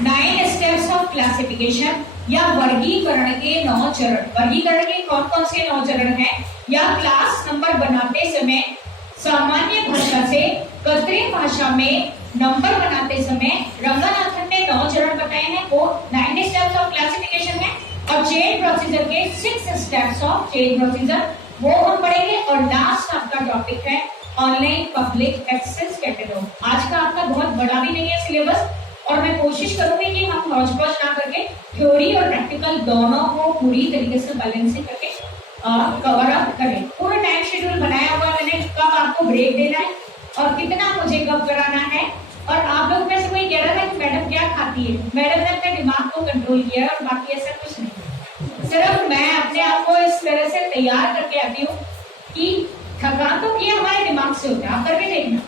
9 steps of classification या वर्गीकरण के 9 चरण। वर्गीकरण के कौन कौन से 9 चरण हैं? या क्लास नंबर बनाते समय सामान्य भाषा से कृत्रिम भाषा में नंबर बनाते समय रंगनाथन ने 9 चरण बताए हैं, वो 9 स्टेप्स ऑफ क्लासिफिकेशन है। और चेन प्रोसीजर के 6 स्टेप्स ऑफ चेन प्रोसीजर वो हम पढ़ेंगे। और लास्ट आपका टॉपिक है ऑनलाइन पब्लिक एक्सेस कैटलॉग। आज का आपका बहुत बड़ा भी नहीं है सिलेबस, और मैं कोशिश करूंगी कि हम हौच पौच ना करके थ्योरी और प्रैक्टिकल दोनों को पूरी तरीके से बैलेंसिंग करके कवर अप करें। पूरा टाइम शेड्यूल बनाया हुआ मैंने, कब आपको ब्रेक देना है और कितना मुझे कब कराना है। और आप लोग में से कोई कह रहा था कि मैडम क्या खाती है, मैडम ने अपने दिमाग को कंट्रोल किया है और बाकी ऐसा कुछ नहीं। सिर्फ मैं अपने आप को इस तरह से तैयार करके आती हूँ कि थकान तो ये हमारे दिमाग से होता है। आप करके देखना,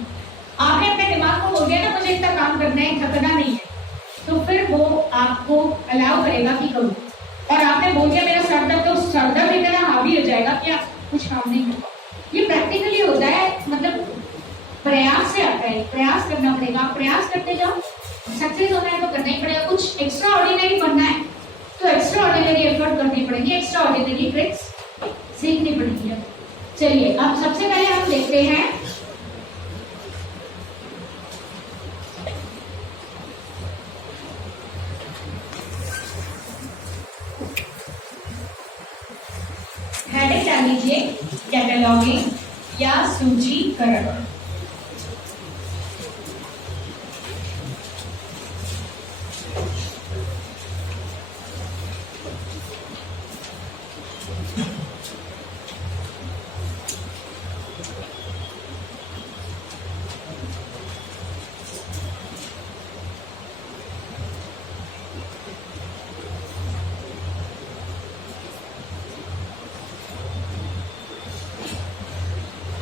आपने अपने दिमाग को बोल दिया ना मुझे इतना काम करना है, थकना नहीं है, तो फिर वो आपको अलाउ करेगा कि करो। और आपने बोल दिया मेरा सर दर्द, तो सर दर्द इतना हावी हो जाएगा कि आप कुछ काम नहीं कर पाओ। ये प्रैक्टिकली होता है, मतलब प्रयास से आता है, प्रयास करना पड़ेगा। प्रयास करते जाओ, सक्सेस होना है तो करना ही पड़ेगा। कुछ एक्स्ट्रा ऑर्डिनरी बनना है तो एक्स्ट्रा ऑर्डिनरी एफर्ट करनी पड़ेगी, एक्स्ट्रा ऑर्डिनरी ट्रिक्स सीखनी पड़ेगी। चलिए अब सबसे पहले हम देखते हैं हेडिंग डाल लीजिए कैटलॉगिंग या सूचीकरण।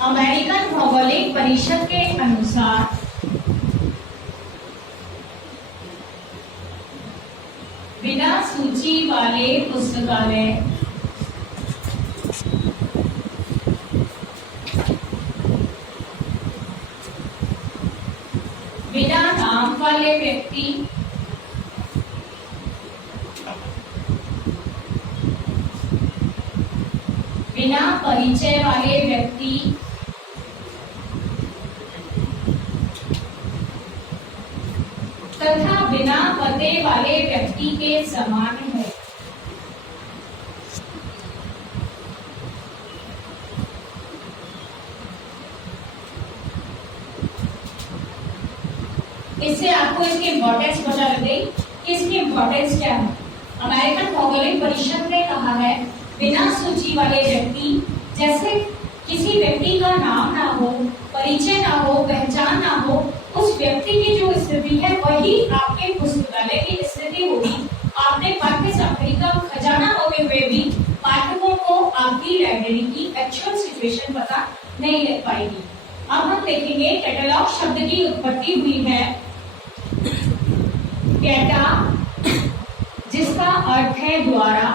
अमेरिकन भौगोलिक परिषद के अनुसार बिना सूची वाले पुस्तकालय बिना नाम वाले व्यक्ति बिना परिचय वाले व्यक्ति तथा बिना पते वाले व्यक्ति के समान है। इससे आपको इसकी इम्पोर्टेंस पता लग गई कि इसकी इम्पोर्टेंस क्या है। अमेरिकन भौगोलिक परिषद ने कहा है बिना सूची वाले व्यक्ति, जैसे किसी व्यक्ति का नाम ना हो, परिचय ना हो, पहचान ना हो, उस व्यक्ति की जो स्थिति है वही आपके पुस्तकालय की स्थिति होगी। आपने पाठ्य सामग्री का खजाना होते हुए भी पाठकों को आपकी लाइब्रेरी की एक्चुअल सिचुएशन पता नहीं लग पाएगी। अब हम देखेंगे कैटलॉग शब्द की उत्पत्ति हुई है कैटा, जिसका अर्थ है द्वारा,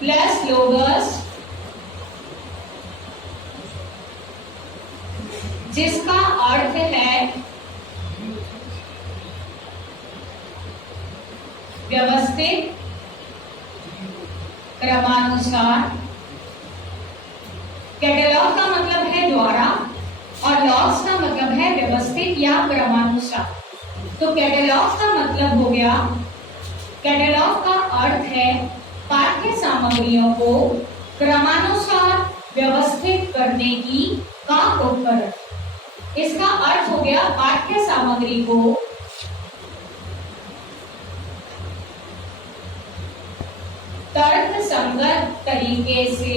प्लस लोगस जिसका अर्थ है व्यवस्थित, क्रमानुसार। कैटलॉग का मतलब है द्वारा और लॉग्स का मतलब है व्यवस्थित या क्रमानुसार। तो कैटलॉग का मतलब हो गया, कैटलॉग का अर्थ है पाठ्य सामग्रियों को क्रमानुसार व्यवस्थित करने की का उपकरण। इसका अर्थ हो गया पाठ्य सामग्री को तर्क संगत तरीके से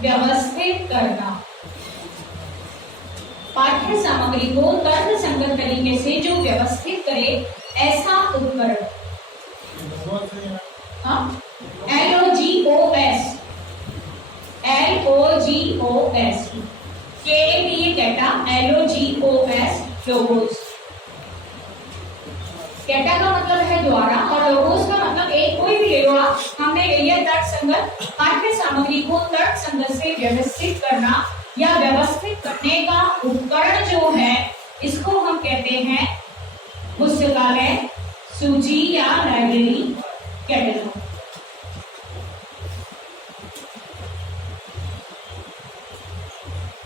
व्यवस्थित करना। पाठ्य सामग्री को तर्क संगत तरीके से जो व्यवस्थित करे ऐसा उपकरण। LOGOS LOGOS KATA kata, LOGOS logos. कैटा का मतलब है द्वारा और लोगोस का मतलब एक कोई भी ले लो आप, हमने ले लिया तर्क संगत। पाठ्य सामग्री को तर्क संगत से व्यवस्थित करना या व्यवस्थित करने का उपकरण जो है इसको हम कहते हैं पुस्तकालय, सूची या लाइब्रेरी कैटलॉग।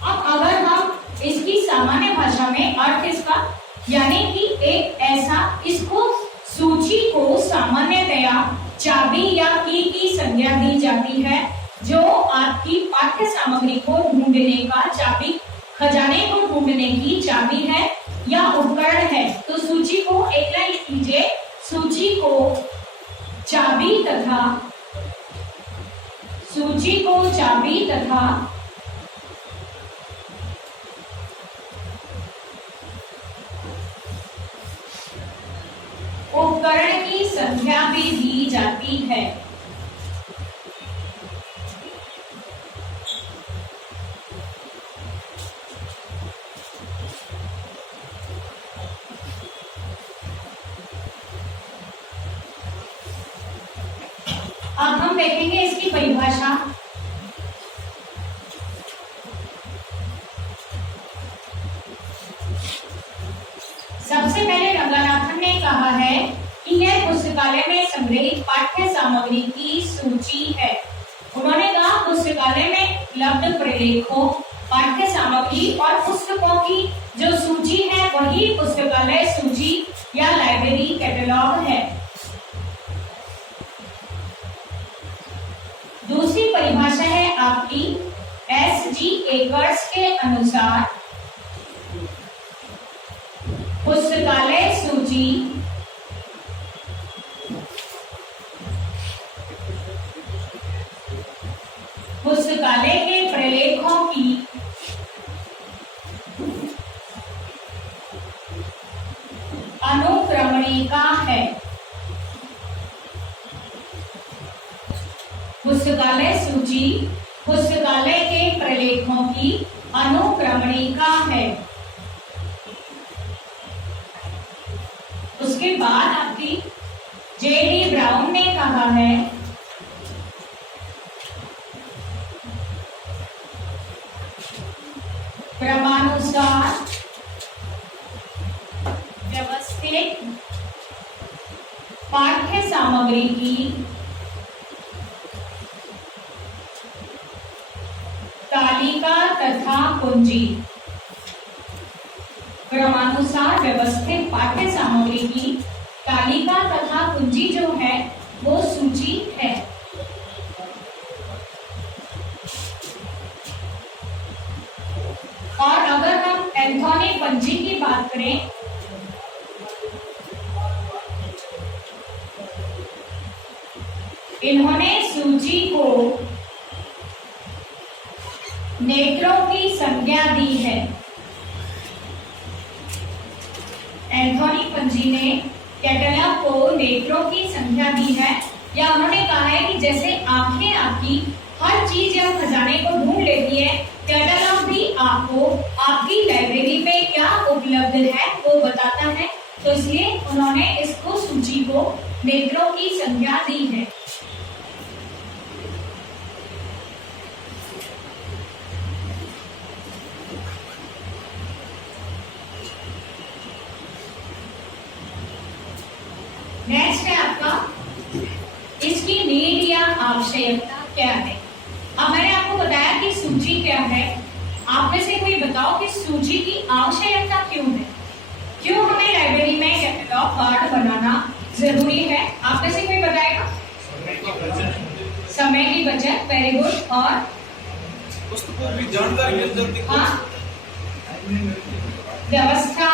अब अगर हम इसकी सामान्य भाषा में अर्थ इसका यानी कि एक ऐसा, इसको सूची को सामान्यतया चाबी या की संज्ञा दी जाती है जो आपकी पाठ्य सामग्री को ढूंढने का चाबी, खजाने को ढूंढने की चाबी है या उपकरण है। तो सूची को एक लाइन लिख लीजिए, सूची को चाबी तथा उपकरण की संख्या भी दी जाती है। अब हम देखेंगे इसकी परिभाषा। सबसे पहले रंगनाथन ने कहा है कि यह पुस्तकालय में संग्रहित पाठ्य सामग्री की सूची है। उन्होंने कहा पुस्तकालय में उपलब्ध प्रलेखों, पाठ्य सामग्री और पुस्तकों की जो सूची है वही पुस्तकालय सूची या लाइब्रेरी कैटलॉग है। दूसरी परिभाषा है आपकी एस.जी. एकर्स के अनुसार पुस्तकालय सूची पुस्तकालय के प्रलेखों की अनुक्रमणिका है। पुस्तकालय सूची पुस्तकालय के प्रलेखों की अनुक्रमणिका है। उसके बाद आपकी जे.डी. ब्राउन ने कहा है क्रमानुसार व्यवस्थित पाठ्य सामग्री की तालिका तथा कुंजी। क्रमानुसार व्यवस्थित पाठ्य सामग्री की तालिका तथा कुंजी जो है वो सूची है। और अगर हम एंथोनी पंजी की बात करें इन्होंने सूची को नेत्रों की संज्ञा दी है। एंथोनी पंजी ने कैटलॉग को नेत्रों की संख्या दी है, या उन्होंने कहा है कि जैसे आंखें आपकी हर चीज या खजाने को ढूंढ लेती है, कैटलॉग भी आपको आपकी लाइब्रेरी में क्या उपलब्ध है वो बताता है। तो इसलिए उन्होंने इसको सूची को नेत्रों की संख्या दी है। नेक्स्ट है आपका इसकी नीड या आवश्यकता क्या है। अब मैंने आपको बताया कि सूची क्या है। आप में से कोई बताओ कि सूची की आवश्यकता क्यों है, क्यों हमें लाइब्रेरी में कैटलॉग कार्ड बनाना जरूरी है। आप में से कोई बताएगा? समय की बचत, वेरी गुड। और पुस्तकों की जानकारी मिल जाती है। हाँ, व्यवस्था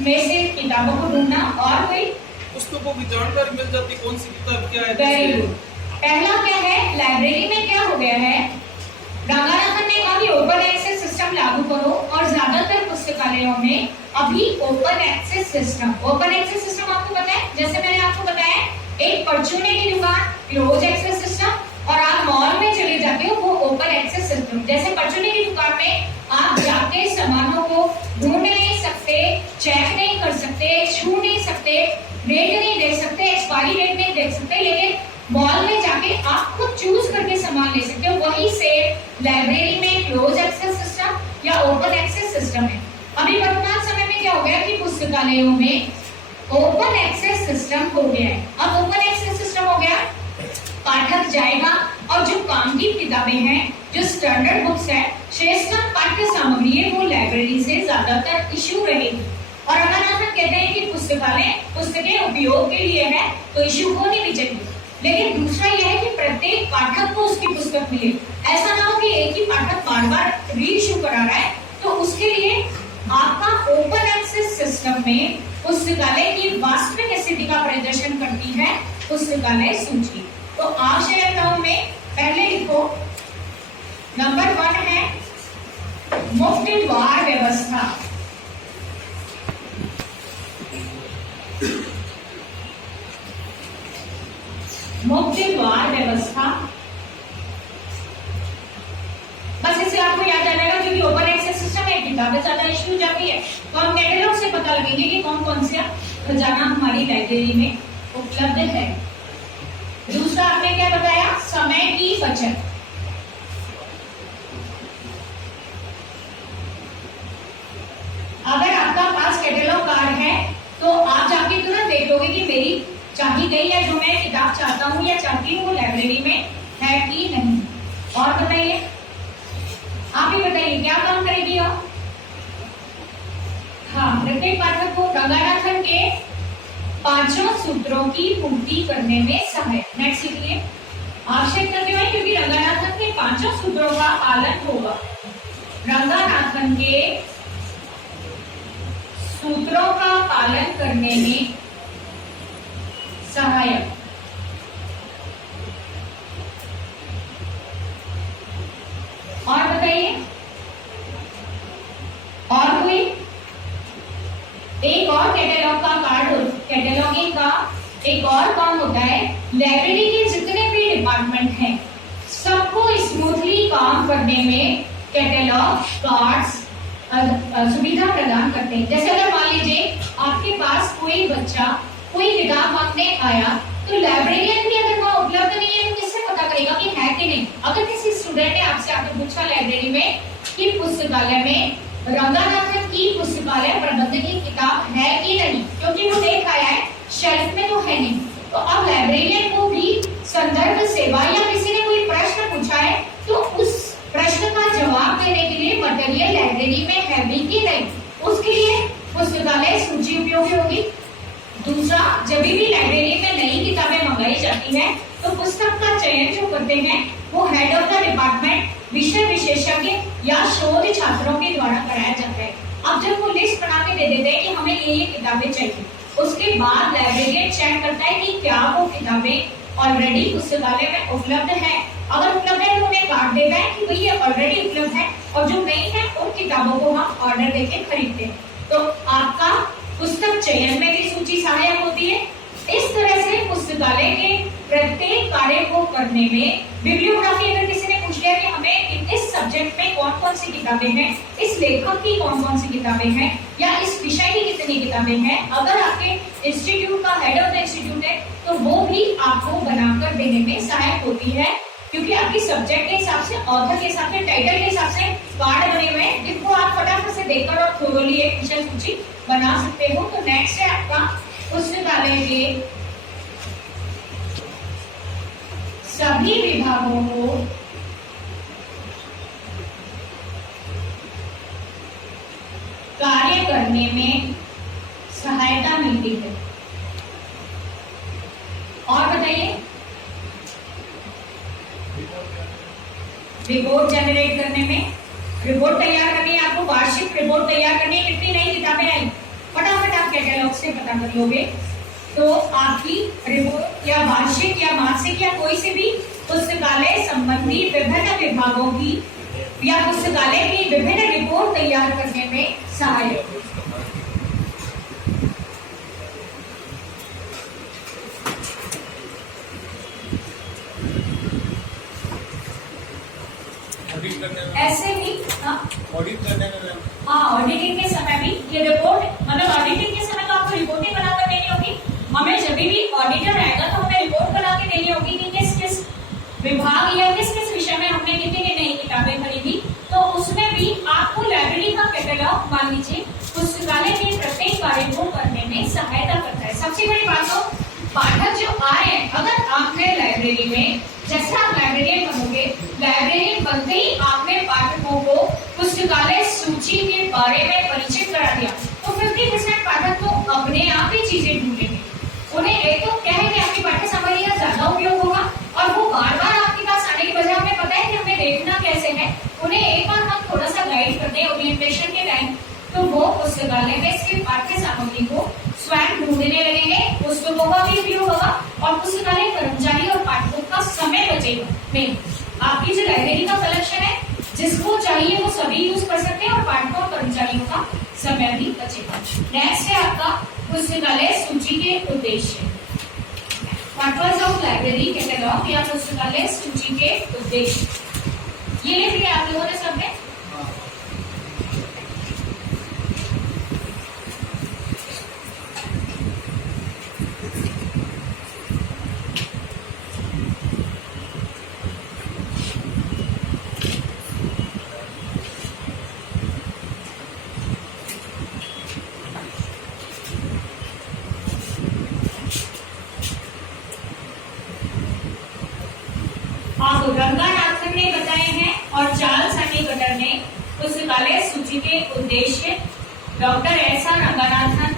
में से किताबों को ढूंढना। और कोई? पुस्तकों की जानकारी मिल जाती, कौन सी किताब क्या है। Very good. पहला क्या है, लाइब्रेरी में क्या हो गया है, रंगानाथन ने कहा कि ओपन एक्सेस सिस्टम लागू करो, और ज्यादातर पुस्तकालयों में अभी ओपन एक्सेस सिस्टम आपको पता है, जैसे मैंने आपको बताया एक परचूने की दुकान क्लोज एक्सेस सिस्टम, और आप मॉल में चले जाते हो वो ओपन एक्सेस सिस्टम। जैसे परचूने की दुकान में आप जाके सामानों को ढूंढ नहीं सकते, चेक नहीं कर सकते, छू नहीं सकते, रेट नहीं देख सकते, एक्सपायरी डेट नहीं देख सकते, लेकिन मॉल में जाके आप खुद चूज करके सामान ले सकते हो। वहीं से लाइब्रेरी में क्लोज एक्सेस सिस्टम या ओपन एक्सेस सिस्टम है। अभी वर्तमान समय में क्या हो गया कि पुस्तकालयों में ओपन एक्सेस सिस्टम हो गया है। अब ओपन एक्सेस सिस्टम हो गया, पाठक जाएगा और जो काम की किताबें हैं, जो स्टैंडर्ड बुक्स है, श्रेष्ठतम पाठ्य सामग्री है, वो लाइब्रेरी से ज्यादातर इश्यू रहेगी। और अगर हम कहते हैं कि पुस्तकालय पुस्तकें उपयोग के लिए है तो इश्यू होनी भी चाहिए, लेकिन दूसरा यह है कि प्रत्येक पाठक को उसकी पुस्तक मिले। ऐसा ना हो कि एक ही पाठक बार बार री इश्यू करा रहा है। तो उसके लिए आपका ओपन एक्सेस सिस्टम में पुस्तकालय की वास्तविक स्थिति का प्रदर्शन करती है पुस्तकालय सूची। तो आवश्यकताओं में पहले लिखो, नंबर 1 है मुफ्त द्वार व्यवस्था। मुफ्त द्वार व्यवस्था, बस इसे आपको याद आ जाएगा क्योंकि ओपन एक्सेस सिस्टम है, किताबें ज्यादा इश्यू जाती है तो हम कैटलॉग से पता लगेंगे कि कौन कौन सा खजाना हमारी लाइब्रेरी में उपलब्ध है। दूसरा आपने क्या बताया, समय की बचत। अगर आपका पास कैटलॉग कार्ड है तो आप जाके तुरंत देख लोगे कि मेरी चाही गई या जो मैं किताब चाहता हूँ या चाहती हूँ वो लाइब्रेरी में है कि नहीं। और बताइए, आप ही बताइए क्या काम करेगी और हाँ, प्रत्येक पाठक को रंगानाथन के 5 सूत्रों की पूर्ति करने में सहायक। नेक्स्ट लिखिए, आवश्यकता क्यों है, क्योंकि रंगानाथन के 5 सूत्रों का पालन होगा। रंगानाथन के सूत्रों का पालन करने में सहायक। और बताइए, और कोई एक और कैटलॉग का कार्ड, कैटलॉगिंग का एक और काम होता है, लाइब्रेरी के जितने भी डिपार्टमेंट हैं सबको स्मूथली काम करने में कैटलॉग कार्ड्स सुविधा प्रदान करते हैं। जैसे अगर मान लीजिए आपके पास कोई बच्चा कोई किताब मांगने आया तो लाइब्रेरियन भी अगर वहाँ उपलब्ध नहीं है तो किससे पता करेगा कि है कि नहीं। अगर किसी स्टूडेंट ने आपसे आकर पूछा लाइब्रेरी में कि पुस्तकालय में रंगानाथन की पुस्तकालय प्रबंध की किताब है कि नहीं, क्योंकि वो देख आया है शेल्फ में तो है नहीं, तो अब लाइब्रेरियन को भी संदर्भ सेवा या किसी ने कोई प्रश्न पूछा है तो उस प्रश्न का जवाब देने के लिए मटेरियल लाइब्रेरी में है भी कि नहीं, उसके लिए पुस्तकालय सूची उपयोगी होगी। दूसरा, जब भी लाइब्रेरी में नई किताबें मंगाई जाती है तो पुस्तक का चयन जो करते हैं वो हेड ऑफ द डिपार्टमेंट, विषय विशेषज्ञ या शोध छात्रों के द्वारा कराया जाता है। अब जब वो लिस्ट बना के दे देते हैं कि हमें ये किताबें चाहिए, उसके बाद लाइब्रेरियन चेक करता है कि क्या वो किताबें ऑलरेडी पुस्तकालय में उपलब्ध है। अगर उपलब्ध है तो उन्हें कार्ड देता है कि भाई ये ऑलरेडी उपलब्ध है, और जो नहीं है उन किताबों को हम ऑर्डर देके खरीदते हैं। तो आपका पुस्तक चयन में भी सूची सहायक होती है। इस तरह से पुस्तकालय के प्रत्येक कार्य को करने में बिब्लियोग्राफी, अगर किसी ने पूछ लिया कि हमें इस सब्जेक्ट में कौन कौन सी किताबें हैं, इस लेखक की कौन कौन सी किताबें हैं या इस विषय की कितनी किताबें हैं, अगर आपके इंस्टीट्यूट का हेड ऑफ द इंस्टीट्यूट है तो वो भी आपको बनाकर देने में सहायक होती है, क्योंकि आपकी सब्जेक्ट के हिसाब से, ऑथर के हिसाब से, टाइटल के हिसाब से कार्ड बने हुए हैं जिनको आप फटाफट से देखकर और थोरोली एक विषय सूची बना सकते हो। तो नेक्स्ट है आपका पुस्तकालय के सभी विभागों को कार्य करने में सहायता मिलती है। और बताइए, रिपोर्ट जनरेट करने में, रिपोर्ट तैयार करनी है आपको, वार्षिक रिपोर्ट तैयार करनी है, कितनी नई किताबें आई फटाफट आप कैटलॉग से पता कर लोगे तो आपकी रिपोर्ट या वार्षिक या मासिक या कोई से भी पुस्तकालय संबंधी विभिन्न विभागों की या पुस्तकालय की विभिन्न रिपोर्ट तैयार करने में सहायक। ऐसे भी ऑडिट करने में, हाँ, ऑडिटिंग के समय भी ये रिपोर्ट, मतलब ऑडिटिंग के समय तो आपको रिपोर्टिंग बनाकर देनी होगी। हमें जब भी ऑडिटर आएगा तो हमें रिपोर्ट बना लगा के देनी होगी कि किस किस विभाग या किस किस विषय में हमने कितनी नई किताबें खरीदी। तो उसमें भी आपको लाइब्रेरी का कैटलॉग मान लीजिए पुस्तकालय के प्रत्येक कार्य को करने में सहायता करता है। सबसे बड़ी बात तो पाठक जो आ रहे हैं, अगर आपने लाइब्रेरी में, जैसे आप लाइब्रेरियन बनोगे, लाइब्रेरियन बनते ही आपने पाठकों को पुस्तकालय सूची के बारे में परिचित करा दिया तो 50% पाठक तो अपने आप ही चीजें ढूंढेंगे। उन्हें एक तो क्या है कि आपकी पाठ्य सामग्री का ज्यादा उपयोग होगा और वो बार बार आपके पास आने की बजाय हमें पता है कि हमें देखना कैसे है, उन्हें एक बार हम थोड़ा सा गाइड करते हैं ओरिएंटेशन के टाइम, तो वो पुस्तकालय में सिर्फ पाठ्य सामग्री को स्वयं ढूंढने लगेंगे, पुस्तकों का भी उपयोग होगा और पुस्तकालय कर्मचारी और पाठकों का समय बचेगा। नहीं, आपकी जो लाइब्रेरी का कलेक्शन है जिसको चाहिए वो सभी यूज कर सकते हैं और पाठकों और कर्मचारियों का समय भी बचेगा। नेक्स्ट है आपका पुस्तकालय सूची के उद्देश्य, पर्पस ऑफ लाइब्रेरी कैटलॉग या पुस्तकालय सूची के उद्देश्य। ये लिख लिया आप लोगों ने सबने? आप रंगानाथन ने बताए हैं और चार्ल्स सन्निकटर ने पुस्तकालय सूची के उद्देश्य डॉक्टर एस आर रंगानाथन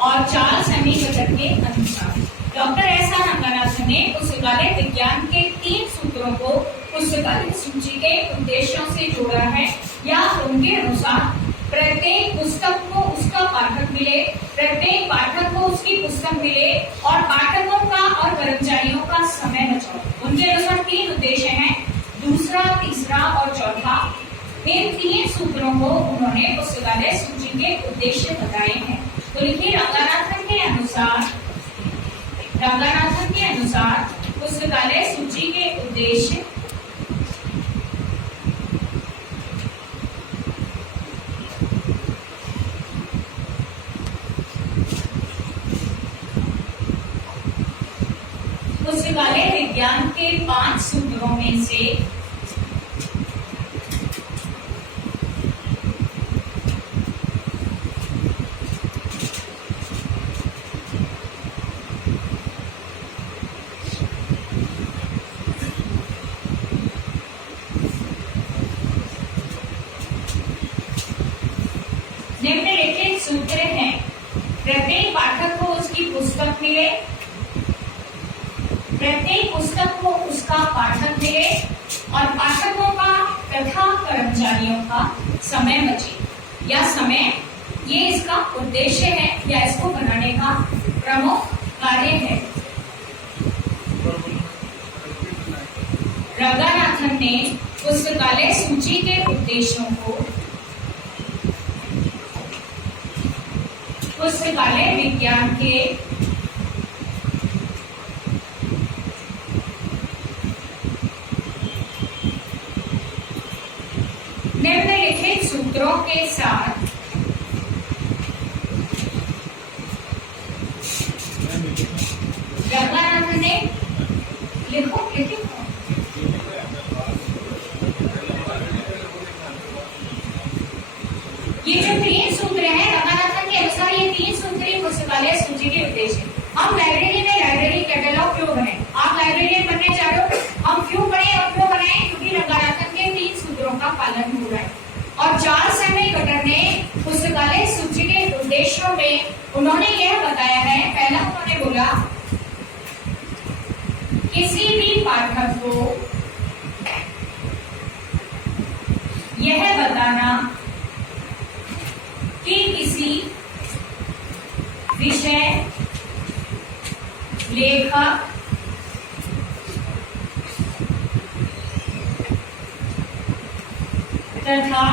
और चार्ल्स सन्निकटर के अनुसार। डॉक्टर एस आर रंगानाथन ने पुस्तकालय विज्ञान के 3 सूत्रों को पुस्तकालय सूची के उद्देश्यों से जोड़ा है या उनके अनुसार प्रत्येक पुस्तक को उसका पाठक मिले, प्रत्येक पाठक को उसकी पुस्तक मिले और पाठकों का और कर्मचारियों का समय बचाओ। उनके अनुसार 3 उद्देश्य हैं, दूसरा, तीसरा और चौथा। इन 3 सूत्रों को उन्होंने पुस्तकालय सूची के उद्देश्य बताए हैं। तो लिखिए रंगानाथन के अनुसार पुस्तकालय सूची के उद्देश्य पुस्तकालय विज्ञान के 5 सूत्रों में से निम्नलिखित सूत्र हैं। प्रत्येक पाठक को उसकी पुस्तक मिले, प्रत्येक पुस्तक को उसका पाठक मिले और पाठकों का तथा कर्मचारियों का समय बचे या समय, ये इसका उद्देश्य है या इसको बनाने का प्रमुख कार्य है। रंगानाथन ने पुस्तकालय सूची के उद्देश्यों को पुस्तकालय विज्ञान के निम्नलिखित सूत्रों के साथ रंगानाथन ने लिखो ये जो 3 सूत्र हैं रंगानाथन के अनुसार, ये 3 सूत्र ही पुस्तकालय सूची के उद्देश्य। हम लाइब्रेरी में लाइब्रेरी कैटलॉग क्यों बनाए? आप लाइब्रेरियन बनने जा रहे हो, हम क्यों पढ़े और क्यों बनाए? क्योंकि रंगानाथन के 3 सूत्रों का पालन हो रहा है। और चार्ल्स सन्निकटर ने पुस्तकालय सूची के उद्देश्यों में उन्होंने यह बताया है, पहला उन्होंने बोला किसी भी पाठक को यह बताना कि किसी विषय, लेखक, तथा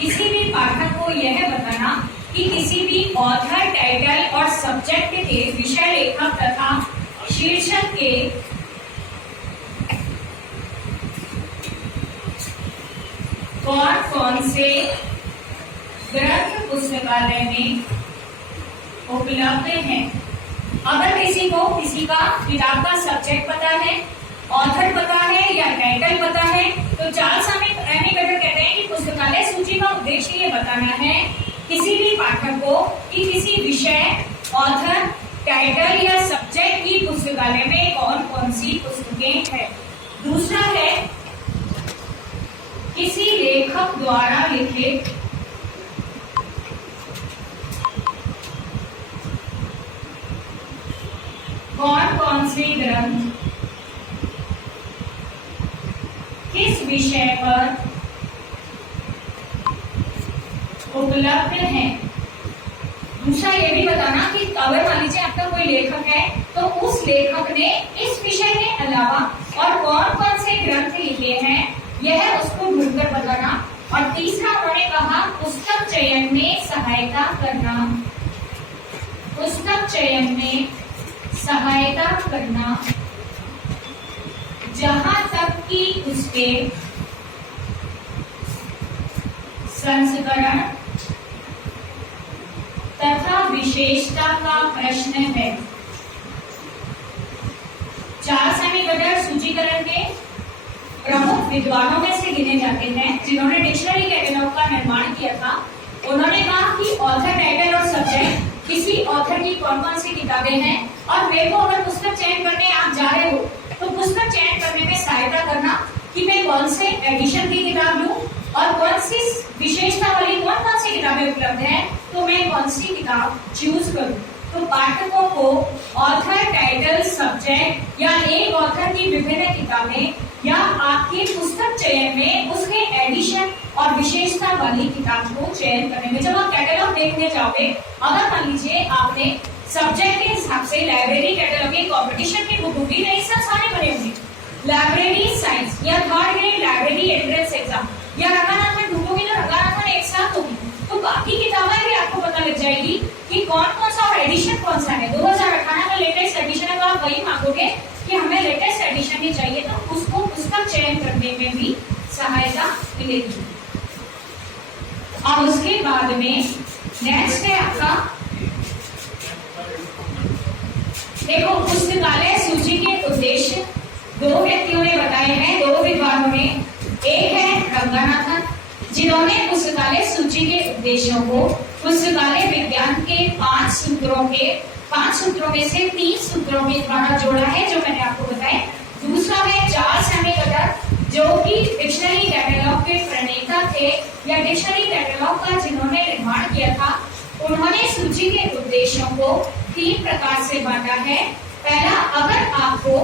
किसी भी पाठक को यह बताना कि किसी भी ऑथर, टाइटल और सब्जेक्ट के विषय, लेखक तथा शीर्षक के कौन कौन से ग्रंथ पुस्तकालय में उपलब्ध हैं। अगर किसी को किसी का किताब का सब्जेक्ट पता है, ऑथर पता है या टाइटल पता है, तो चार्ल्स एमी गटर कहते हैं कि पुस्तकालय सूची का उद्देश्य ये बताना है किसी भी पाठक को कि किसी विषय, ऑथर, टाइटल या सब्जेक्ट की पुस्तकालय में कौन कौन सी पुस्तकें हैं। दूसरा है किसी लेखक द्वारा लिखित कौन कौन से ग्रंथ किस विषय पर उपलब्ध हैं। दूसरा ये भी बताना कि अगर मान लीजिए आपका कोई लेखक है तो उस लेखक ने इस विषय के अलावा और कौन कौन से ग्रंथ लिखे हैं यह उसको ढूंढकर बताना। और तीसरा उन्होंने कहा पुस्तक चयन में सहायता करना, पुस्तक चयन में सहायता करना जहां तक कि उसके संस्करण तथा विशेषता का प्रश्न है। चार्ल्स एमी गटर सूचीकरण के प्रमुख विद्वानों में से गिने जाते हैं जिन्होंने डिक्शनरी कैटलॉग का निर्माण किया था। उन्होंने कहा कि ऑथर, टाइटल और सब्जेक्ट किसी ऑथर की कौन कौन सी किताबें हैं और वे को अगर पुस्तक चयन करने आप जा रहे हो तो पुस्तक चयन करने में सहायता करना कि मैं कौन से एडिशन की किताब लूं और कौन सी विशेषता वाली कौन सी किताबें उपलब्ध हैं तो मैं कौन सी किताब चूज करूं। तो पाठकों को ऑथर, टाइटल, सब्जेक्ट या एक ऑथर की विभिन्न किताबें या आपके पुस्तक चयन में उसके एडिशन और विशेषता वाली किताब को चयन करने में जब आप कैटलॉग देखने जाओगे, अगर मान लीजिए आपने सब्जेक्ट के हिसाब से लाइब्रेरी कैटलॉग की कंपटीशन की बुक होगी, नहीं सब सारे बने होंगे, लाइब्रेरी साइंस या third grade library entrance exam या रंगानाथ में ढूंढोगे तो रंगानाथ एक साथ होगी, तो बाकी किताबें भी आपको पता लग जाएगी कि कौन कौन सा और एडिशन कौन सा है। 2018 का लेटेस्ट एडिशन है तो आप वही मांगोगे कि हमें लेटेस्ट एडिशन ही चाहिए, तो उसको पुस्तक चयन करने में भी सहायता मिलेगी। अब उसके बाद में नेक्स्ट है आपका, देखो पुस्तकालय सूची के उद्देश्य दो व्यक्तियों ने बताए हैं, दो विद्वानों ने। एक है रंगानाथन जिन्होंने पुस्तकालय सूची के उद्देश्यों को पुस्तकालय विज्ञान के 5 सूत्रों में से 3 सूत्रों के द्वारा जोड़ा है जो मैंने आपको बताया। दूसरा है चार्ल्स एमी गटर जो कि डिक्शनरी कैटलॉग के प्रणेता थे या डिक्शनरी कैटलॉग का जिन्होंने निर्माण किया था। उन्होंने सूची के उद्देश्यों को 3 प्रकार से बांटा है। पहला, अगर आपको